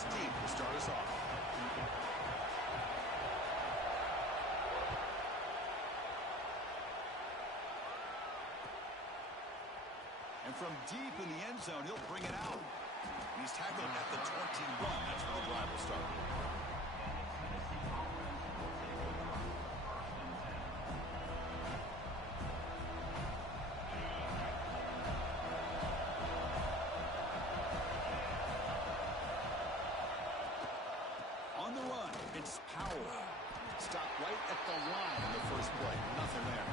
this deep to start us off. And from deep in the end zone, he'll bring it out. He's tackled at the 21. That's where the drive will start. On the run, it's Powell. Stopped right at the line in the first play. Nothing there.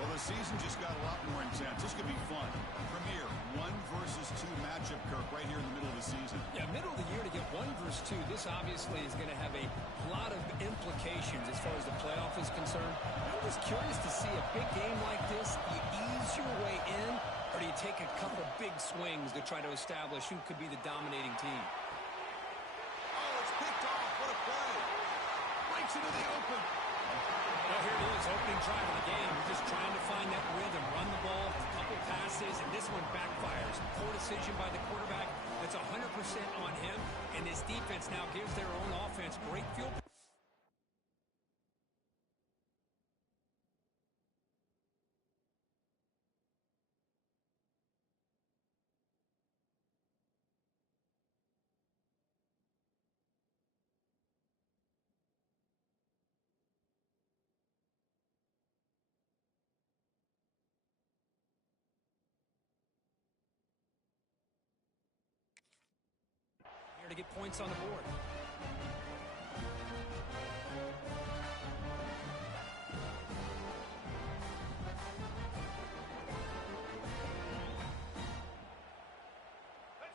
Well, the season just got a lot more intense. This could be fun. Premier 1 versus 2 matchup, Kirk, right here in the middle of the season. Yeah, middle of the year to get 1 versus 2. This obviously is going to have a lot of implications as far as the playoff is concerned. I'm just curious to see a big game like this. Do you ease your way in, or do you take a couple big swings to try to establish who could be the dominating team? Oh, it's picked off. What a play. Breaks into the open. Well, here it is, opening drive of the game. We're just trying to find that rhythm, run the ball, a couple passes, and this one backfires. Poor decision by the quarterback. That's 100% on him, and this defense now gives their own offense great field. Here to get points on the board.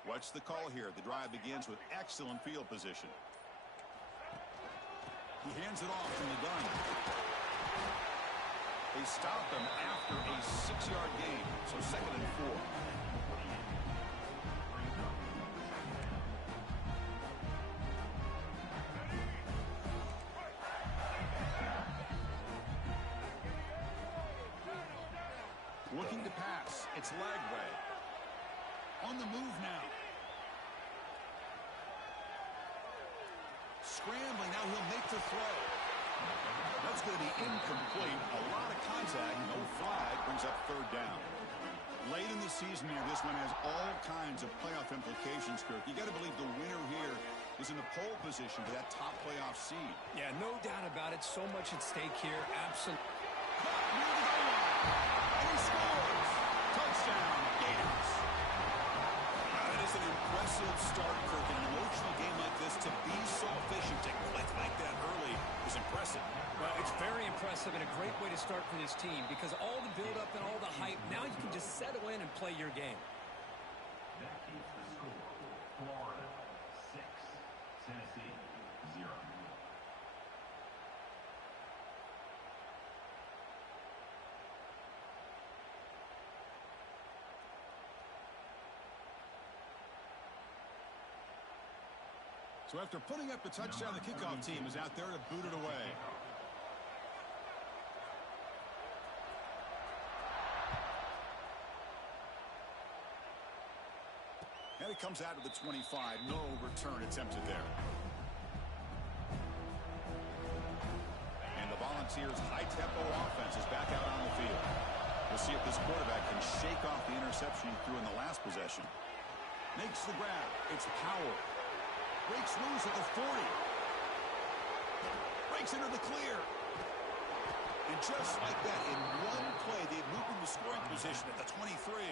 What's the call here? The drive begins with excellent field position. He hands it off from the gun. They stop him after a 6-yard gain, so 2nd and 4. Looking to pass. It's Lagway. On the move now. Scrambling. Now he'll make the throw. That's going to be incomplete. A lot of contact. No flag. Brings up 3rd down. Late in the season here, this one has all kinds of playoff implications, Kirk. You got to believe the winner here is in the pole position for that top playoff seed. Yeah, no doubt about it. So much at stake here. Absolutely. And he scores! Touchdown, Gators! That is an impressive start, Kirk. In an emotional game like this, to be so efficient, to click like that early is impressive. Well, it's very impressive and a great way to start for this team because all the build-up and all the hype, now you can just settle in and play your game. That keeps the score. Florida 6, Tennessee 0. So after putting up the touchdown, the kickoff team is out there to boot it away. And it comes out to the 25. No return attempted there. And the Volunteers' high-tempo offense is back out on the field. We'll see if this quarterback can shake off the interception he threw in the last possession. Makes the grab. It's Powell. Breaks loose at the 40. Breaks into the clear. And just like that, in one play, they've moved into scoring position at the 23.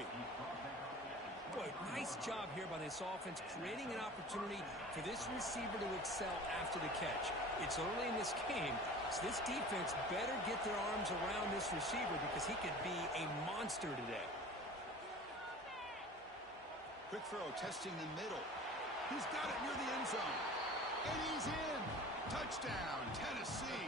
Boy, nice job here by this offense, creating an opportunity for this receiver to excel after the catch. It's early in this game, so this defense better get their arms around this receiver because he could be a monster today. Quick throw, testing the middle. He's got it near the end zone. And he's in. Touchdown, Tennessee.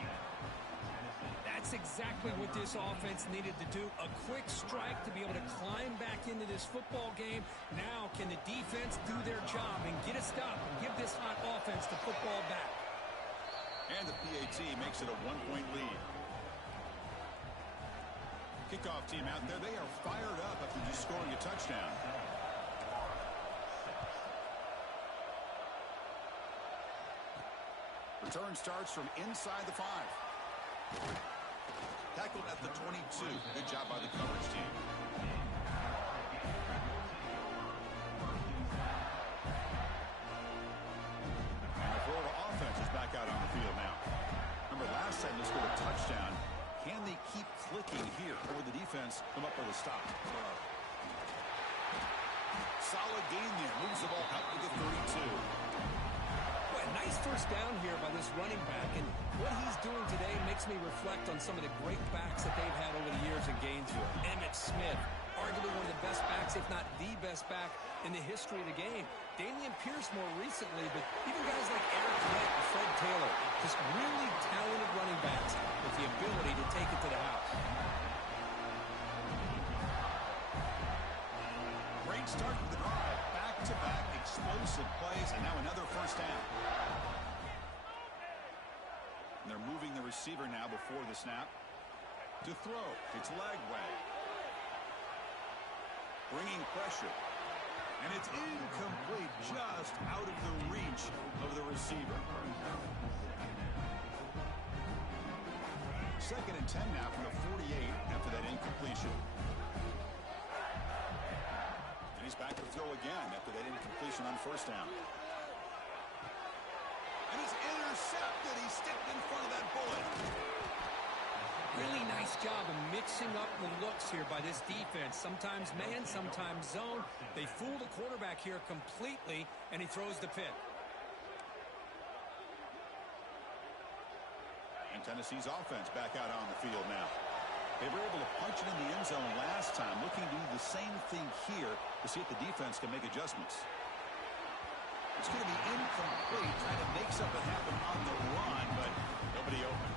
That's exactly what this offense needed to do. A quick strike to be able to climb back into this football game. Now can the defense do their job and get a stop and give this hot offense the football back? And the PAT makes it a 1-point lead. Kickoff team out there, they are fired up after just scoring a touchdown. Return starts from inside the 5. Tackled at the 22. Good job by the coverage team. And the Florida offense is back out on the field now. Remember, last time they scored a touchdown. Can they keep clicking here, or the defense come up with a stop? Solid gain there. Moves the ball out to the 32. Boy, a nice first down here by this running back, and what he's doing today makes me reflect on some of the great backs that they've had over the years in Gainesville. Emmitt Smith, arguably one of the best backs, if not the best back in the history of the game. Damian Pierce more recently, but even guys like Eric Knight and Fred Taylor, just really talented running backs with the ability to take it to the house. Great start to the drive. Back-to-back explosive plays, and now another first down. And they're moving the receiver now before the snap. To throw, it's Lagway. Bringing pressure. And it's incomplete, just out of the reach of the receiver. 2nd and 10 now from the 48 after that incompletion. And he's back to throw again after that incompletion on first down. And he's intercepted. He stepped in front of that bullet. Really nice job of mixing up the looks here by this defense. Sometimes man, sometimes zone. They fool the quarterback here completely, and he throws the pick. And Tennessee's offense back out on the field now. They were able to punch it in the end zone last time, looking to do the same thing here to see if the defense can make adjustments. It's going to be incomplete, trying to make something happen on the run, but nobody open.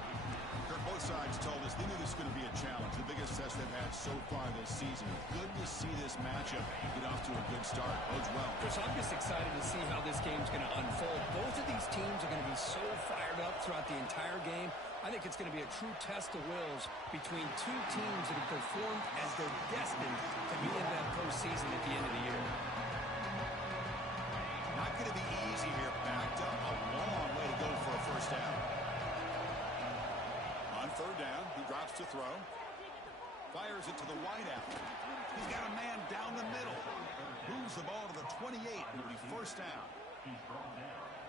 Both sides told us they knew this was going to be a challenge, the biggest test they've had so far this season. Good to see this matchup get off to a good start. Bodes well. Chris, I'm just excited to see how this game's going to unfold. Both of these teams are going to be so fired up throughout the entire game. I think it's going to be a true test of wills between two teams that have performed as they're destined to be in that postseason at the end of the year. Not going to be easy here. Backed up a long way to go for a first down. On 3rd down, he drops to throw. Fires it to the wideout. He's got a man down the middle. Moves the ball to the 28. It'll be first down.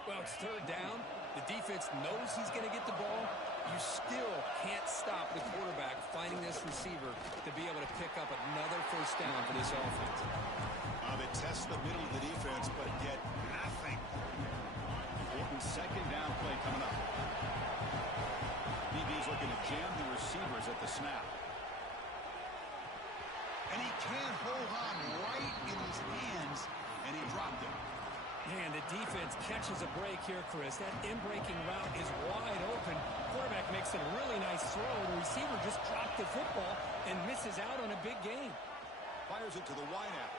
Well, it's 3rd down. The defense knows he's going to get the ball. You still can't stop the quarterback finding this receiver to be able to pick up another first down for this offense. They test the middle of the defense, but get nothing. Important 2nd down play coming up. DB's looking to jam the receivers at the snap. And he can't hold on right in his hands, and he dropped it. Man, the defense catches a break here, Chris. That in-breaking route is wide open. Quarterback makes it a really nice throw. The receiver just dropped the football and misses out on a big gain. Fires it to the wideout.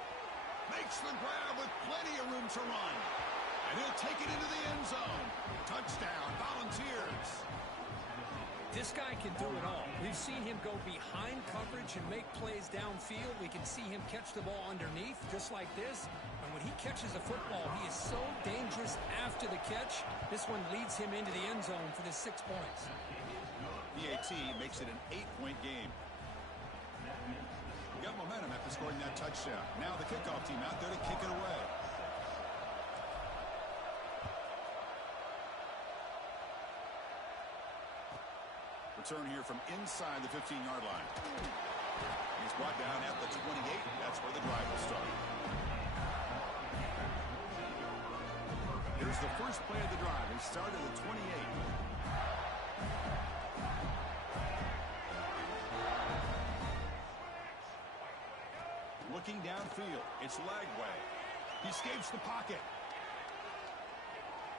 Makes the grab with plenty of room to run. And he'll take it into the end zone. Touchdown, Volunteers. This guy can do it all. We've seen him go behind coverage and make plays downfield. We can see him catch the ball underneath just like this. And when he catches a football, he is so dangerous after the catch. This one leads him into the end zone for the 6 points. BAT makes it an 8-point game. Got momentum after scoring that touchdown. Now the kickoff team out there to kick it away. Return here from inside the 15-yard line. He's brought down at the 28. That's where the drive will start. Here's the first play of the drive. He started at 28. Looking downfield, it's Lagway. He escapes the pocket.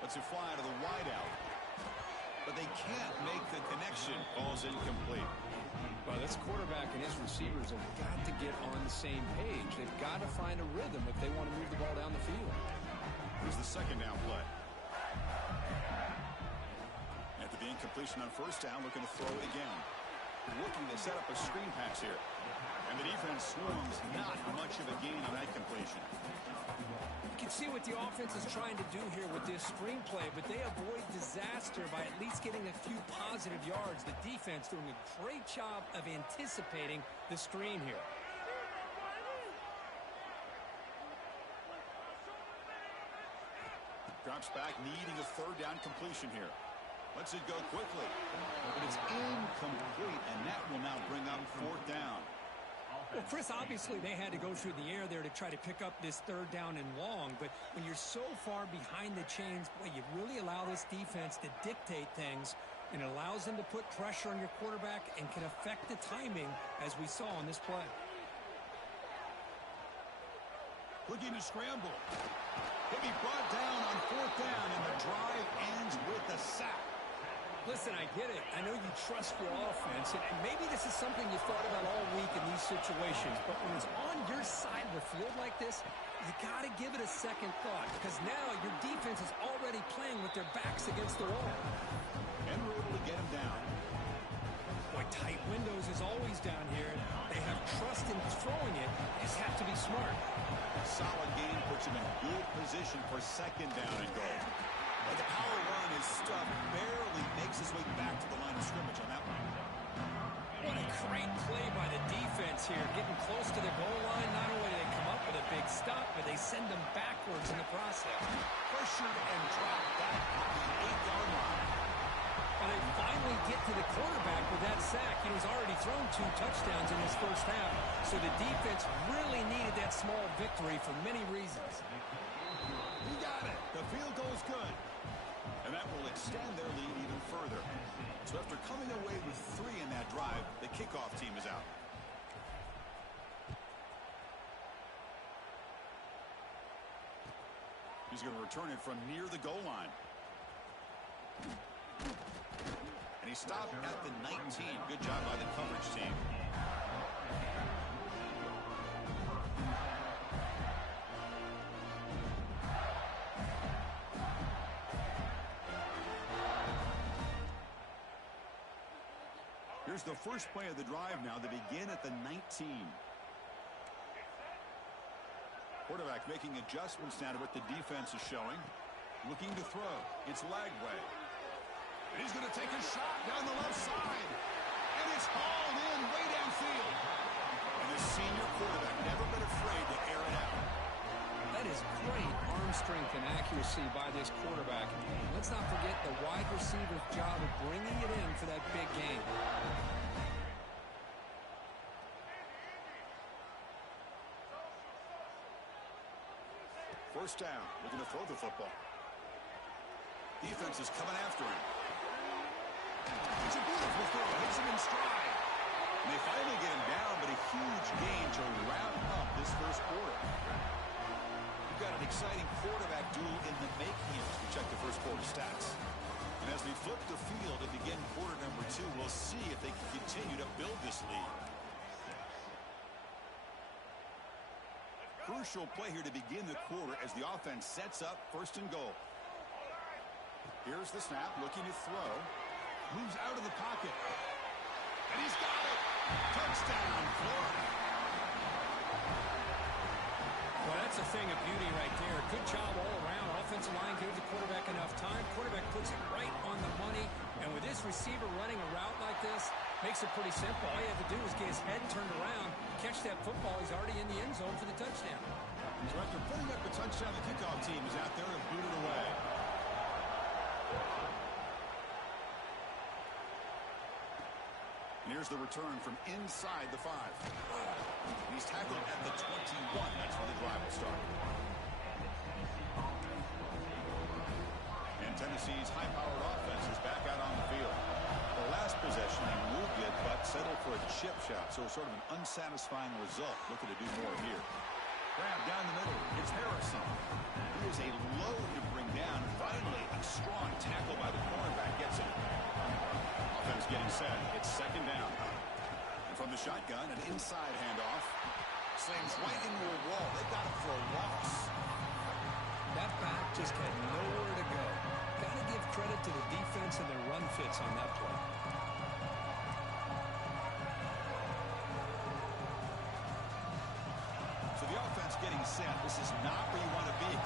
Lets it fly to the wideout. But they can't make the connection. Ball's incomplete. Well, this quarterback and his receivers have got to get on the same page. They've got to find a rhythm if they want to move the ball down the field. Here's the 2nd down play. After the incompletion on first down, looking to throw it again. Looking to set up a screen pass here. And the defense swarms, not much of a gain on that completion. You can see what the offense is trying to do here with this screenplay, but they avoid disaster by at least getting a few positive yards. The defense doing a great job of anticipating the screen here. Drops back, needing a third down completion here. Lets it go quickly. But it's incomplete, and that will now bring up fourth down. Well, Chris, obviously they had to go through the air there to try to pick up this third down and long, but when you're so far behind the chains, boy, you really allow this defense to dictate things, and it allows them to put pressure on your quarterback and can affect the timing, as we saw on this play. Looking to scramble. He'll be brought down on fourth down, and the drive ends with a sack. Listen, I get it. I know you trust your offense, and maybe this is something you thought about all week in these situations, but when it's on your side of the field like this, you got to give it a second thought, because now your defense is already playing with their backs against the wall. And we're able to get him down. Boy, tight windows is always down here. They have trust in throwing it. They just have to be smart. Solid game puts him in good position for second down and goal. But the power run is stuffed, barely makes his way back to the line of scrimmage on that one. What a great play by the defense here. Getting close to the goal line, not only do they come up with a big stop, but they send them backwards in the process. Pressured and dropped back at the 8-yard line. And they finally get to the quarterback with that sack. He's already thrown 2 touchdowns in his first half, so the defense really needed that small victory for many reasons. You got it. The field goal is good. And that will extend their lead even further. So after coming away with 3 in that drive, the kickoff team is out. He's going to return it from near the goal line. And he stopped at the 19. Good job by the coverage team. Here's the first play of the drive now. They begin at the 19. Quarterback making adjustments now to what the defense is showing. Looking to throw. It's Lagway. And he's going to take a shot down the left side. And it's hauled in way downfield. And the senior quarterback never been afraid to air it out. That is great arm strength and accuracy by this quarterback. Let's not forget the wide receiver's job of bringing it in for that big game. First down, looking to throw the football. Defense is coming after him. It's a beautiful throw, hits him in stride. And they finally get him down, but a huge gain to wrap up this first quarter. We've got an exciting quarterback duel in the making here as we check the first quarter stats. And as we flip the field and begin quarter number 2, we'll see if they can continue to build this lead. Crucial play here to begin the quarter as the offense sets up first and goal. Here's the snap, looking to throw. Moves out of the pocket. And he's got it! Touchdown, Florida! Well, that's a thing of beauty right there. Good job all around. Offensive line gave the quarterback enough time. Quarterback puts it right on the money. And with this receiver running a route like this, makes it pretty simple. All you have to do is get his head turned around, catch that football. He's already in the end zone for the touchdown. So after putting up the touchdown, the kickoff team is out there to boot it away. And here's the return from inside the 5. And he's tackled at the 21. That's where the drive will start. And Tennessee's high-powered offense is back out on the field. The last possession, they moved it, but settled for a chip shot. So sort of an unsatisfying result. Looking to do more here. Grab down the middle. It's Harrison. He is a load to bring down. Finally, a strong tackle by the cornerback gets him. Offense getting set. It's second down. And from the shotgun, an inside handoff. Slams right into a wall. They've got it for a loss. That back just had nowhere to go. Got to give credit to the defense and their run fits on that play. So the offense getting set. This is not where you want to be at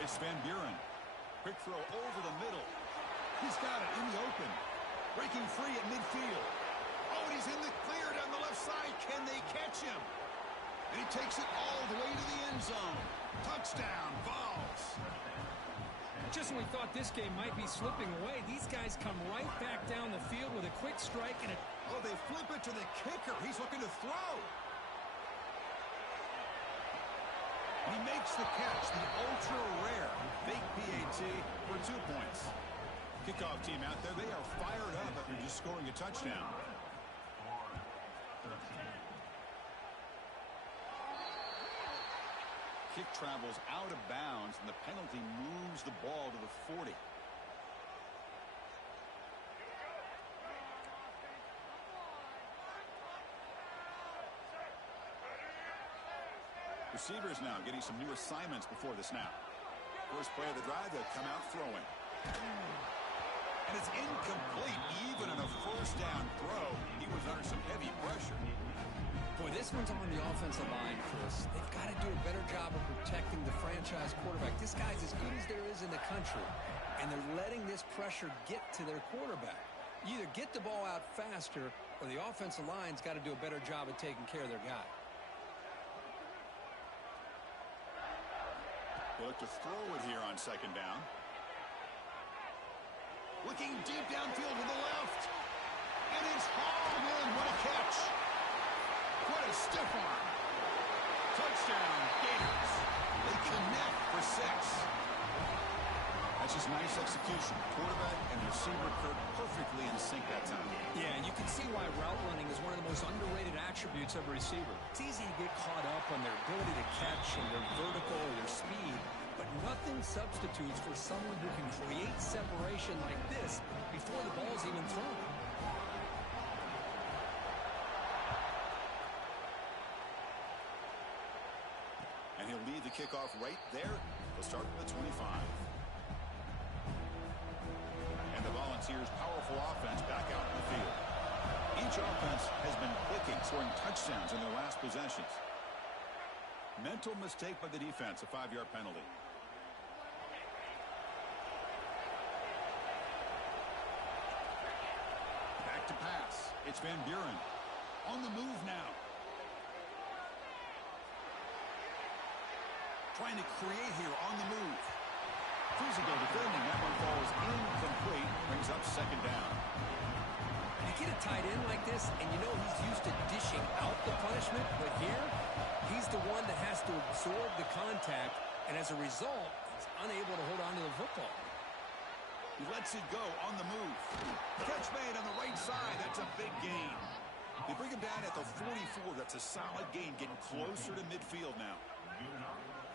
It's Van Buren. Quick throw over the middle. He's got it in the open. Breaking free at midfield. Oh, and he's in the clear down the left side. Can they catch him? And he takes it all the way to the end zone. Touchdown, Vols. Just when we thought this game might be slipping away, these guys come right back down the field with a quick strike and a... Oh, they flip it to the kicker. He's looking to throw. He makes the catch, the ultra-rare fake PAT for 2 points. Kickoff team out there, they are fired up after just scoring a touchdown. Kick travels out of bounds, and the penalty moves the ball to the 40. Receivers now getting some new assignments before the snap. First play of the drive, they'll come out throwing. And it's incomplete. Even on a first down throw, he was under some heavy pressure. Boy, this one's on the offensive line, Chris. They've got to do a better job of protecting the franchise quarterback. This guy's as good as there is in the country, and they're letting this pressure get to their quarterback. You either get the ball out faster, or the offensive line's got to do a better job of taking care of their guy. They look to throw it here on second down. Looking deep downfield to the left. And it's hauled in. What a catch. What a stiff arm. Touchdown, Gators. They connect for 6. That's just nice execution. Quarterback and receiver perfectly in sync that time. Yeah, and you can see why route running is one of the most underrated attributes of a receiver. It's easy to get caught up on their ability to catch and their vertical or their speed, but nothing substitutes for someone who can create separation like this before the ball's even thrown. And he'll lead the kickoff right there. They'll start with the 25. And the Volunteers' powerful offense back out in the field. Each offense has been clicking, scoring touchdowns in their last possessions. Mental mistake by the defense, a 5-yard penalty. Back to pass. It's Van Buren. On the move now. Trying to create here on the move. Physical defending. That one falls incomplete. Brings up second down. You get a tight end like this, and you know he's used to dishing out the punishment, but here, he's the one that has to absorb the contact, and as a result, he's unable to hold on to the football. He lets it go on the move. Catch made on the right side. That's a big gain. They bring him down at the 44. That's a solid gain, getting closer to midfield now.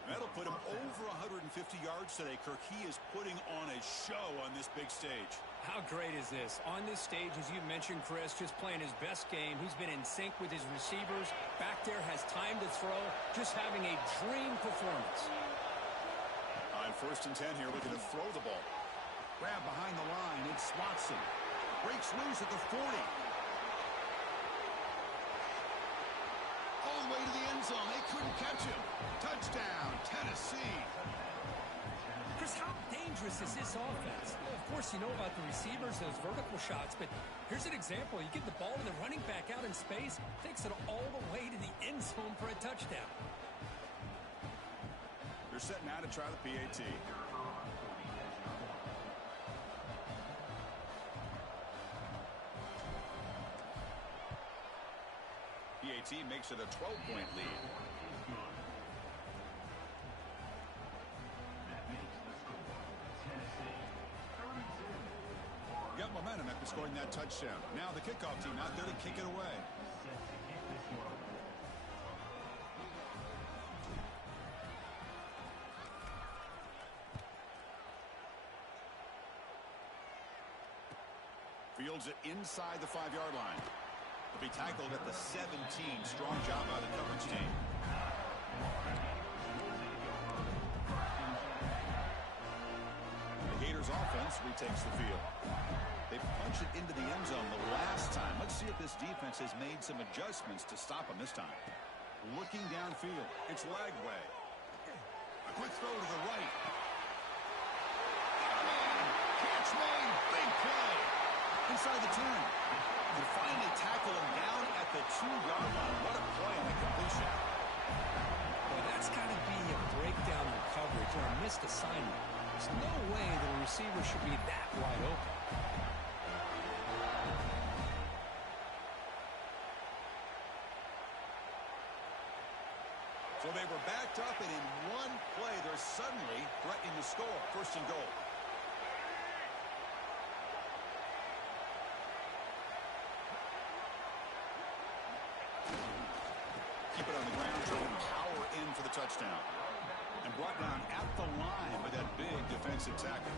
That'll put him over 150 yards today, Kirk. He is putting on a show on this big stage. How great is this? On this stage, as you mentioned, Chris, just playing his best game. He's been in sync with his receivers. Back there, has time to throw. Just having a dream performance. On 1st and 10 here, looking to throw the ball. Grab behind the line. It's Watson. Breaks loose at the 40. All the way to the end zone. They couldn't catch him. Touchdown, Tennessee. Chris, how dangerous is this offense? Well, of course, you know about the receivers, those vertical shots, but here's an example. You get the ball to the running back out in space, takes it all the way to the end zone for a touchdown. They're set now to try the PAT. PAT makes it a 12-point lead. Got momentum after scoring that touchdown. Now the kickoff team out there to kick it away. Fields it inside the 5-yard line. He'll be tackled at the 17. Strong job by the coverage team. The Gators offense retakes the field. They punched it into the end zone the last time. Let's see if this defense has made some adjustments to stop them this time. Looking downfield. It's Lagway. A quick throw to the right. catch made. Big play. Inside the 10. Can finally tackle him down at the 2-yard line. What a play on the completion. Well, that's got to be a breakdown in coverage or a missed assignment. There's no way that a receiver should be that wide open. So they were backed up, and in one play, they're suddenly threatening to score. First and goal. Keep it on the ground, trying to power in for the touchdown. And brought down at the line with that big defensive tackle.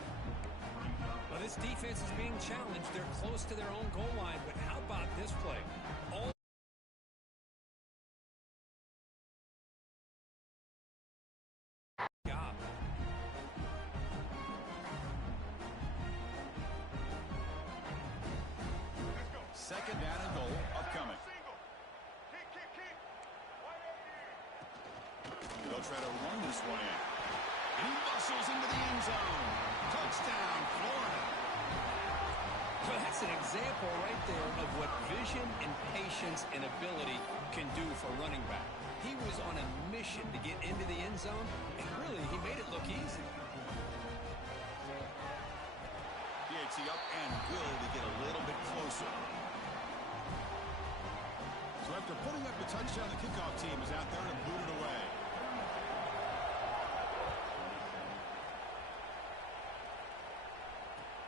Well, this defense is being challenged. They're close to their own goal line, but how about this play? All job. Second down and goal upcoming. They'll try to run this one in. And he muscles into the end zone. Touchdown, Florida. Well, that's an example right there of what vision and patience and ability can do for running back. He was on a mission to get into the end zone, and really, he made it look easy. PAT up and will to get a little bit closer. So after putting up the touchdown, the kickoff team is out there to boot it away.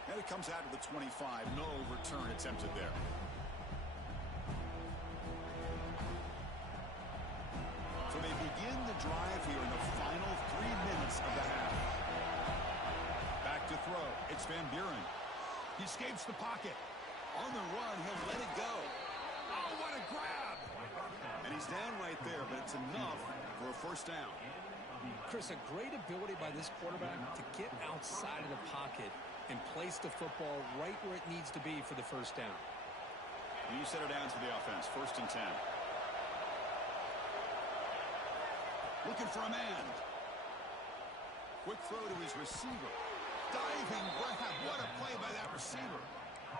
And it comes out to the 25. No return attempted there. So they begin the drive here in the final 3 minutes of the half. Back to throw. It's Van Buren. He escapes the pocket. On the run, he'll let it go. Oh, what a grab! And he's down right there, but it's enough for a first down. Chris, a great ability by this quarterback to get outside of the pocket and place the football right where it needs to be for the first down. You set it down to the offense. First and 10. Looking for a man. Quick throw to his receiver. Diving grab. What a play by that receiver.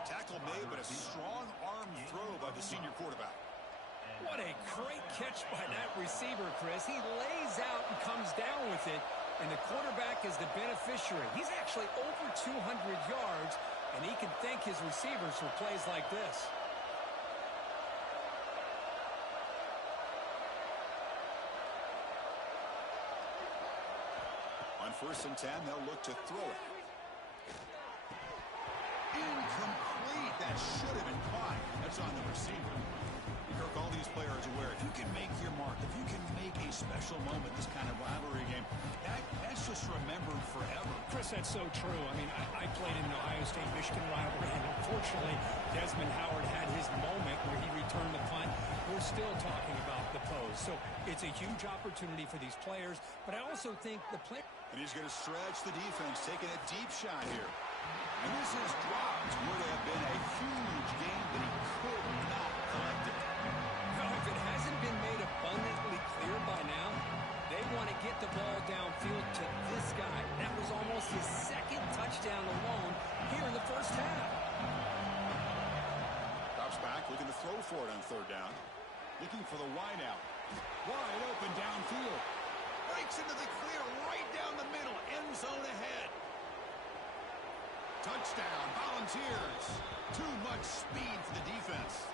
Tackle made, but a strong arm throw by the senior quarterback. What a great catch by that receiver, Chris. He lays out and comes down with it, and the quarterback is the beneficiary. He's actually over 200 yards, and he can thank his receivers for plays like this. On first and 10, they'll look to throw it. Incomplete. That should have been caught. That's on the receiver. Kirk, all these players aware, if you can make your mark, if you can make a special moment, this kind of rivalry game, that's just remembered forever. Chris, that's so true. I mean, I played in the Ohio State-Michigan rivalry, and unfortunately, Desmond Howard had his moment where he returned the punt. We're still talking about the pose. So it's a huge opportunity for these players, but I also think the play... And he's going to stretch the defense, taking a deep shot here. And this is dropped. Would have been a huge game, but he could not collect it. Well, if it hasn't been made abundantly clear by now, they want to get the ball downfield to this guy. That was almost his second touchdown alone here in the first half. Drops back, looking to throw for it on third down. Looking for the wide out. Wide open downfield. Breaks into the clear right down the middle. End zone ahead. Touchdown, Volunteers. Too much speed for the defense.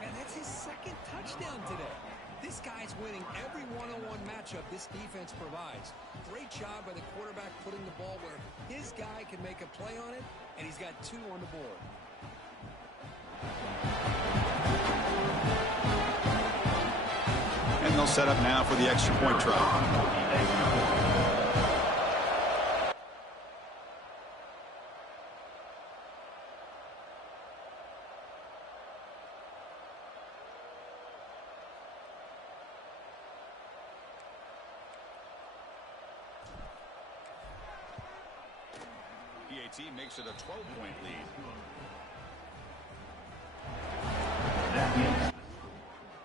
And that's his second touchdown today. This guy's winning every one-on-one matchup this defense provides. Great job by the quarterback putting the ball where his guy can make a play on it, and he's got 2 on the board. And they'll set up now for the extra point try. PAT makes it a 12-point lead.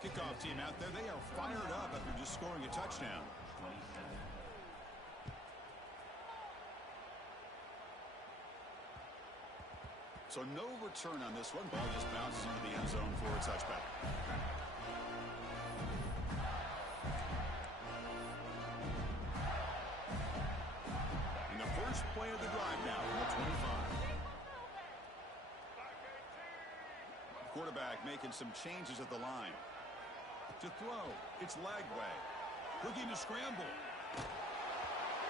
Kickoff team out there, they are fired up after just scoring a touchdown. So no return on this one. Ball just bounces into the end zone for a touchback. And the first play of the drive now from the 25. Quarterback making some changes at the line. To throw, it's Lagway. Looking to scramble.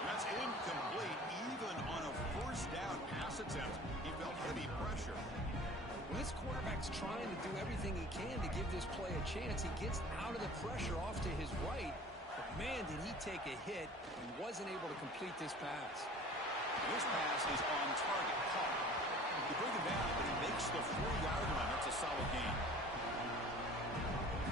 That's incomplete. Even on a first down pass attempt, he felt heavy pressure. Well, this quarterback's trying to do everything he can to give this play a chance. He gets out of the pressure off to his right. But, man, did he take a hit and wasn't able to complete this pass. This pass is on target. Caught. You bring him down, but he makes the 4-yard line. That's a solid gain.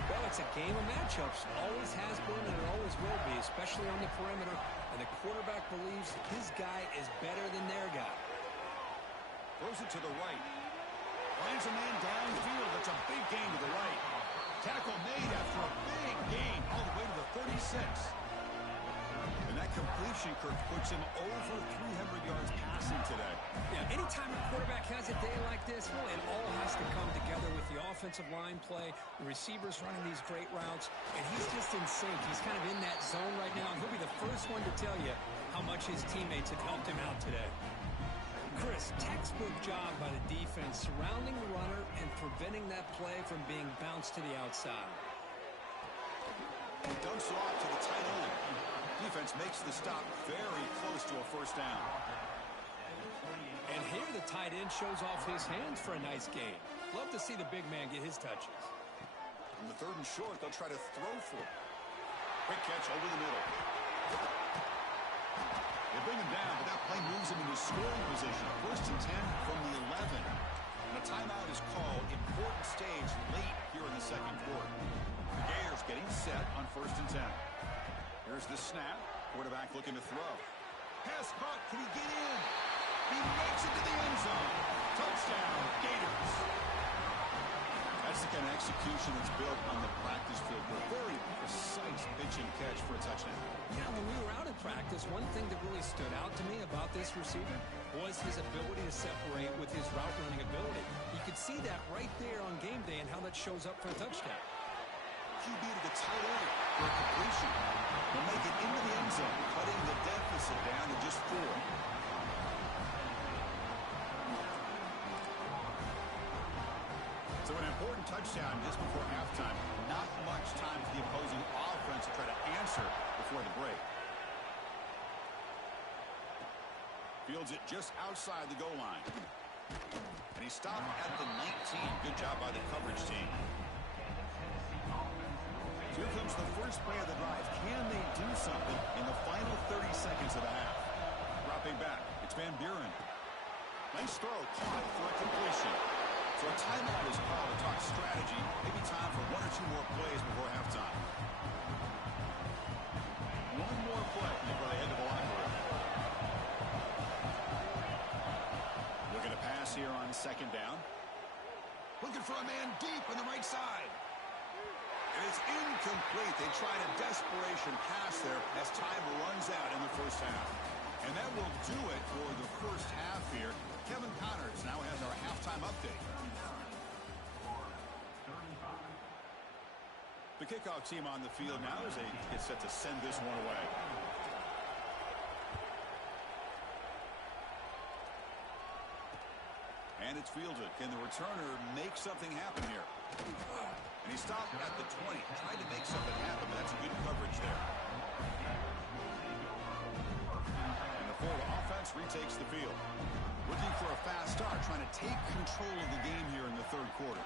Well, it's a game of matchups. Always has been and it always will be, especially on the perimeter. And the quarterback believes his guy is better than their guy. Throws it to the right. Finds a man downfield. That's a big gain to the right. Tackle made after a big gain all the way to the 36. And that completion, Kirk, puts him over 300 yards passing today. Yeah, anytime a quarterback has a day like this, well, it all has to come together with the offensive line play, the receivers running these great routes, and he's just in sync. He's kind of in that zone right now, and he'll be the first one to tell you how much his teammates have helped him out today. Chris, textbook job by the defense surrounding the runner and preventing that play from being bounced to the outside. He dumps it off to the tight end. Defense makes the stop very close to a first down. And here the tight end shows off his hands for a nice gain. Love to see the big man get his touches. On the 3rd and short, they'll try to throw for it. Quick catch over the middle. They bring him down, but that play moves him into scoring position. 1st and 10 from the 11. And a timeout is called. Important stage late here in the 2nd quarter. The Gators getting set on 1st and 10. Here's the snap. Quarterback looking to throw. Pass caught. Can he get in? He makes it to the end zone. Touchdown, Gators. That's the kind of execution that's built on the practice field. A very precise pitch and catch for a touchdown. Yeah, when we were out in practice, one thing that really stood out to me about this receiver was his ability to separate with his route running ability. You could see that right there on game day and how that shows up for a touchdown. QB to the tight end for a completion. Will make it into the end zone, cutting the deficit down to just 4. So an important touchdown just before halftime. Not much time for the opposing offense to try to answer before the break. Fields it just outside the goal line. And he stopped at the 19. Good job by the coverage team. Here comes the first play of the drive. Can they do something in the final 30 seconds of the half? Dropping back. It's Van Buren. Nice throw. Caught for a completion. So a timeout is called to talk strategy. Maybe time for 1 or 2 more plays before halftime. One more play before they head to the locker room. Looking to pass here on 2nd down. Looking for a man deep on the right side. And it's incomplete. They tried a desperation pass there as time runs out in the first half. And that will do it for the first half here. Kevin Connors now has our halftime update. The kickoff team on the field now as they get set to send this one away. And it's fielded. Can the returner make something happen here? And he stopped at the 20. Tried to make something happen, but that's a good coverage there. And the Florida offense retakes the field. Looking for a fast start, trying to take control of the game here in the 3rd quarter.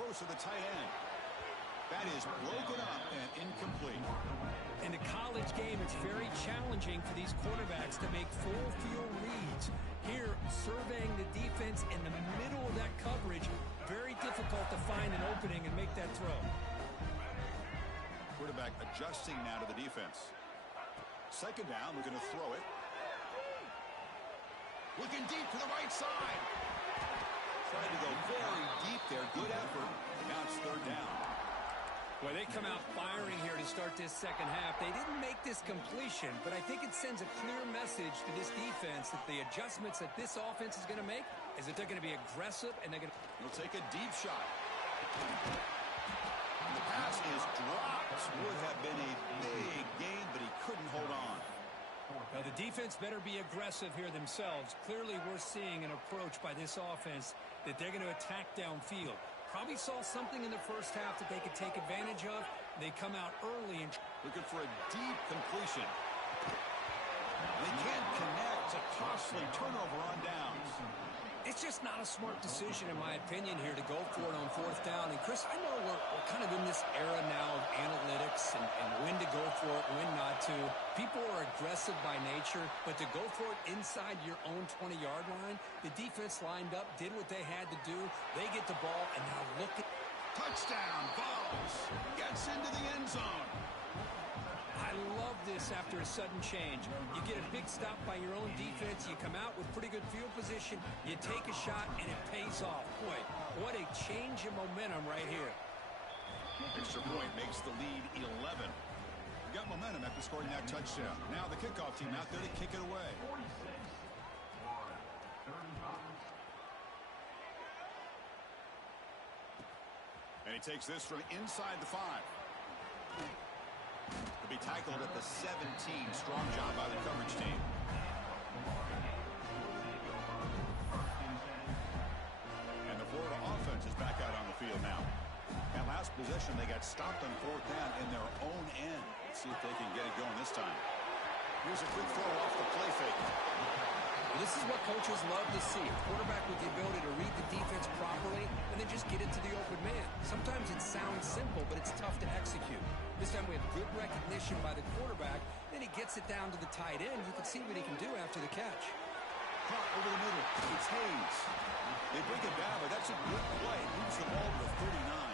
Throws to the tight end. That is broken up and incomplete. In a college game, it's very challenging for these quarterbacks to make full field reads. Here, surveying the defense in the middle of that coverage, very difficult to find an opening and make that throw. Quarterback adjusting now to the defense. 2nd down, we're going to throw it. Looking deep to the right side. Trying to go very deep there. Good effort. Now it's 3rd down. Well, they come out firing here to start this second half. They didn't make this completion, but I think it sends a clear message to this defense that the adjustments that this offense is going to make is that they're going to be aggressive and they're going to... He'll take a deep shot. The pass is dropped. Would have been a big gain, but he couldn't hold on. Now, the defense better be aggressive here themselves. Clearly, we're seeing an approach by this offense that they're going to attack downfield. Probably saw something in the first half that they could take advantage of. They come out early and looking for a deep completion. They can't connect. It's a costly turnover on downs. It's just not a smart decision, in my opinion, here to go for it on fourth down. And, Chris, I know we're kind of in this era now of analytics and when to go for it, when not to. People are aggressive by nature, but to go for it inside your own 20-yard line, the defense lined up, did what they had to do. They get the ball, and now look at... Touchdown, balls. Gets into the end zone. I love this after a sudden change. You get a big stop by your own defense. You come out with pretty good field position. You take a shot, and it pays off. Boy, what a change in momentum right here. Extra point makes the lead 11. We got momentum after scoring that touchdown. Now the kickoff team out there to kick it away. And he takes this from inside the 5. To be tackled at the 17. Strong job by the coverage team. And the Florida offense is back out on the field now. That last possession, they got stopped on fourth down in their own end. Let's see if they can get it going this time. Here's a quick throw off the play fake. Well, this is what coaches love to see. A quarterback with the ability to read the defense properly and then just get it to the open man. Sometimes it sounds simple, but it's tough to execute. This time we have good recognition by the quarterback. Then he gets it down to the tight end. You can see what he can do after the catch. Caught over the middle. It's Hayes. They bring it down, but that's a good play. Moves the ball to the 39.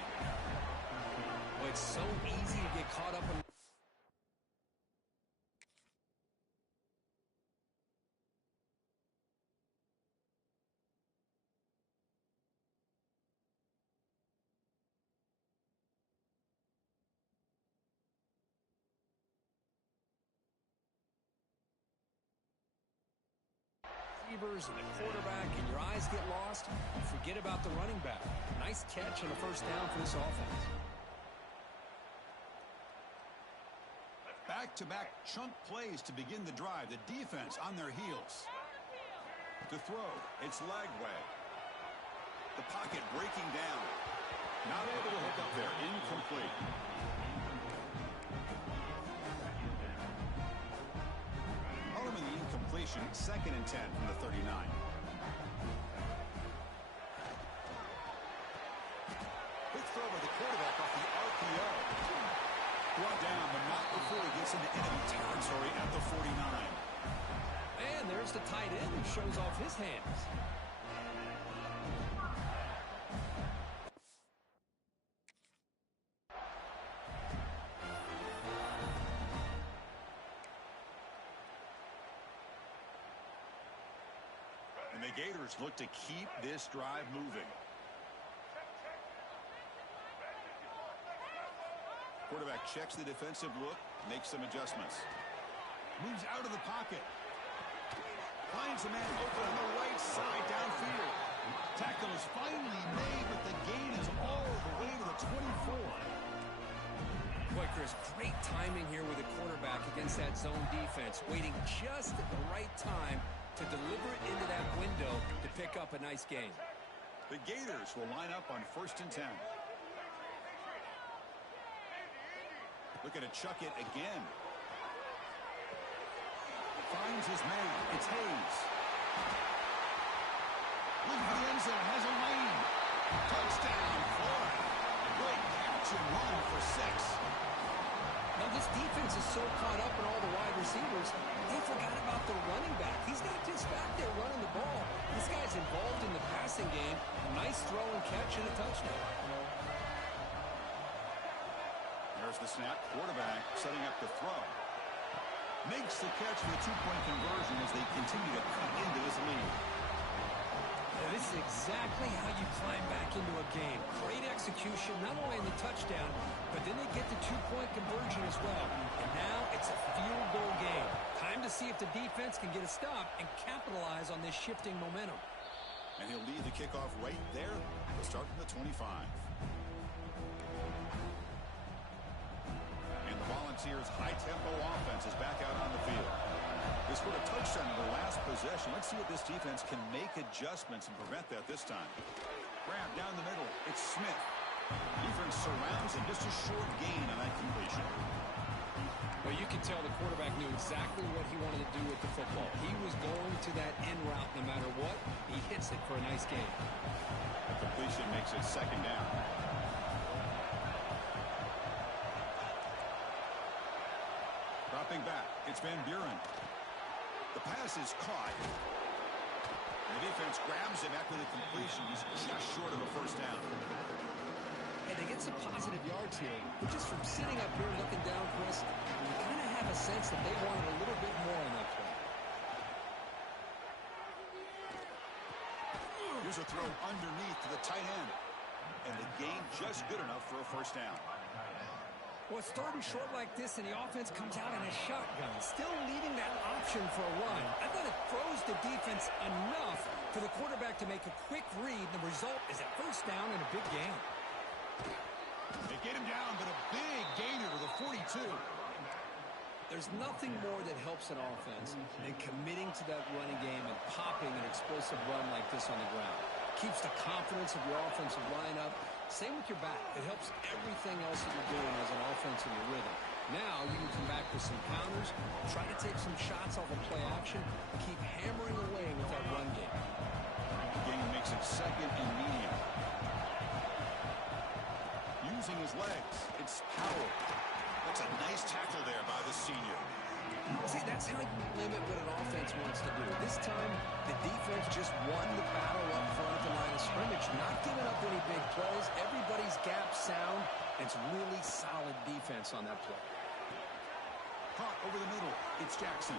Well, it's so easy to get caught up in... and the quarterback, and your eyes get lost, you forget about the running back. Nice catch on the first down for this offense. Back-to-back chunk plays to begin the drive. The defense on their heels. To throw, it's Lagway. The pocket breaking down. Not able to hook up there. Incomplete. Incompletion, 2nd and 10 from the 39. Quick throw by the quarterback off the RPO. Brought down, but not before he gets into enemy territory at the 49. And there's the tight end who shows off his hands. The Gators look to keep this drive moving. Quarterback checks the defensive look, makes some adjustments. Moves out of the pocket. Finds a man open on the right side downfield. Tackle is finally made, but the gain is all the way to the 24. Boy, Chris, great timing here with the quarterback against that zone defense, waiting just at the right time to deliver it into that window to pick up a nice gain. The Gators will line up on 1st and 10. Looking to chuck it again. Finds his man. It's Hayes. Looking for the end zone. Has a lane. Touchdown, Florida. Great catch and run for 6. Now, this defense is so caught up in all the wide receivers, they forgot about the running back. He's not just back there running the ball. This guy's involved in the passing game. A nice throw and catch and a touchdown. There's the snap. Quarterback setting up the throw. Makes the catch for the 2-point conversion as they continue to cut into his lead. Now, this is exactly how you climb back into a game. Great execution. execution, not only in the touchdown, but then they get the two-point conversion as well. And now it's a field goal game. Time to see if the defense can get a stop and capitalize on this shifting momentum. And he'll lead the kickoff right there. He'll start from the 25. And the Volunteers' high-tempo offense is back out on the field. They scored a touchdown in their last possession. Let's see if this defense can make adjustments and prevent that this time. Grab down the middle. It's Smith. Defense surrounds him. Just a short gain on that completion. Well, you can tell the quarterback knew exactly what he wanted to do with the football. He was going to that end route no matter what. He hits it for a nice gain. The completion makes it second down. Dropping back, it's Van Buren. The pass is caught. And the defense grabs him after the completion. He's just short of a first down. And they get some positive yards here. But just from sitting up here looking down, Chris, you kind of have a sense that they wanted a little bit more on that play. Here's a throw underneath to the tight end. And the gain just good enough for a first down. Well, it's third and short like this, and the offense comes out in a shotgun, still leaving that option for a run. I thought it throws the defense enough for the quarterback to make a quick read. The result is a first down and a big gain. They get him down, but a big gainer to the 42. There's nothing more that helps an offense than committing to that running game and popping an explosive run like this on the ground. Keeps the confidence of your offensive line up. Same with your back. It helps everything else that you're doing as an offense in your rhythm. Now you can come back with some counters, try to take some shots off of play action, and keep hammering away with that run game. Gain makes it second and medium. Using his legs, it's Powell. That's a nice tackle there by the senior. See, that's how you limit what an offense wants to do. This time, the defense just won the battle up front at the line of scrimmage, not giving up any big plays. Everybody's gap sound. It's really solid defense on that play. Caught over the middle. It's Jackson.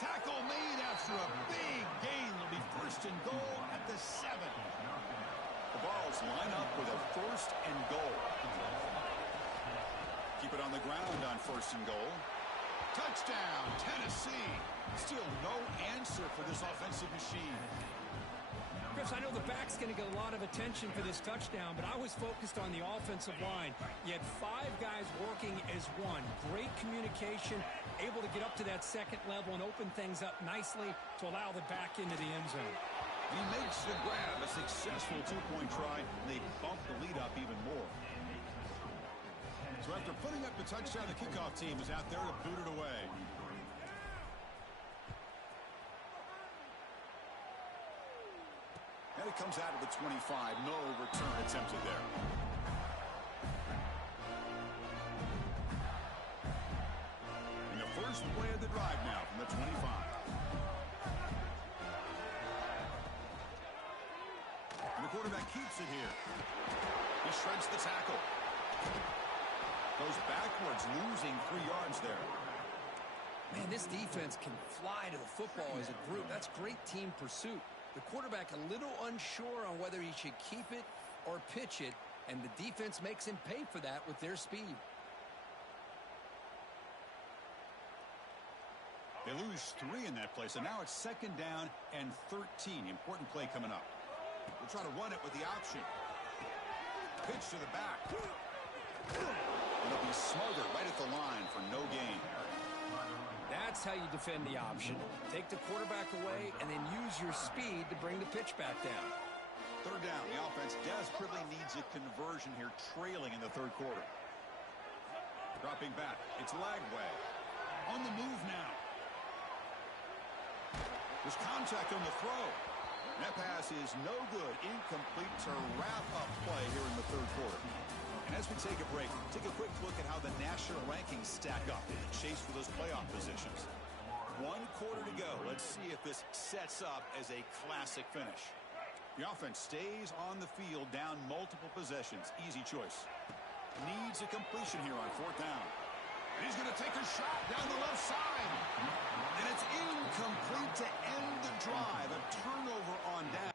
Tackle made after a big gain. It'll be first and goal at the 7. The Vols line up with a first and goal. Keep it on the ground on first and goal. Touchdown, Tennessee. Still no answer for this offensive machine. Chris, I know the back's going to get a lot of attention for this touchdown, but I was focused on the offensive line. You had 5 guys working as one. Great communication, able to get up to that second level and open things up nicely to allow the back into the end zone. He makes the grab, a successful 2-point try. They bump the lead up even more. So after putting up the touchdown, the kickoff team is out there to boot it away. And it comes out of the 25. No return attempted there. And the first play of the drive now from the 25. And the quarterback keeps it here. He shreds the tackle. Goes backwards, losing 3 yards there. Man, this defense can fly to the football as a group. That's great team pursuit. The quarterback a little unsure on whether he should keep it or pitch it, and the defense makes him pay for that with their speed. They lose 3 in that play, so now it's second down and 13. Important play coming up. We'll try to run it with the option. Pitch to the back. It'll be smothered right at the line for no gain. That's how you defend the option. Take the quarterback away and then use your speed to bring the pitch back down. Third down. The offense desperately needs a conversion here, trailing in the third quarter. Dropping back. It's Lagway. On the move now. There's contact on the throw. That pass is no good. Incomplete to wrap up play here in the third quarter. And as we take a break, take a quick look at how the national rankings stack up in the chase for those playoff positions. 1 quarter to go. Let's see if this sets up as a classic finish. The offense stays on the field, down multiple possessions. Easy choice. Needs a completion here on 4th down. And he's going to take a shot down the left side. And it's incomplete to end the drive. A turnover on down.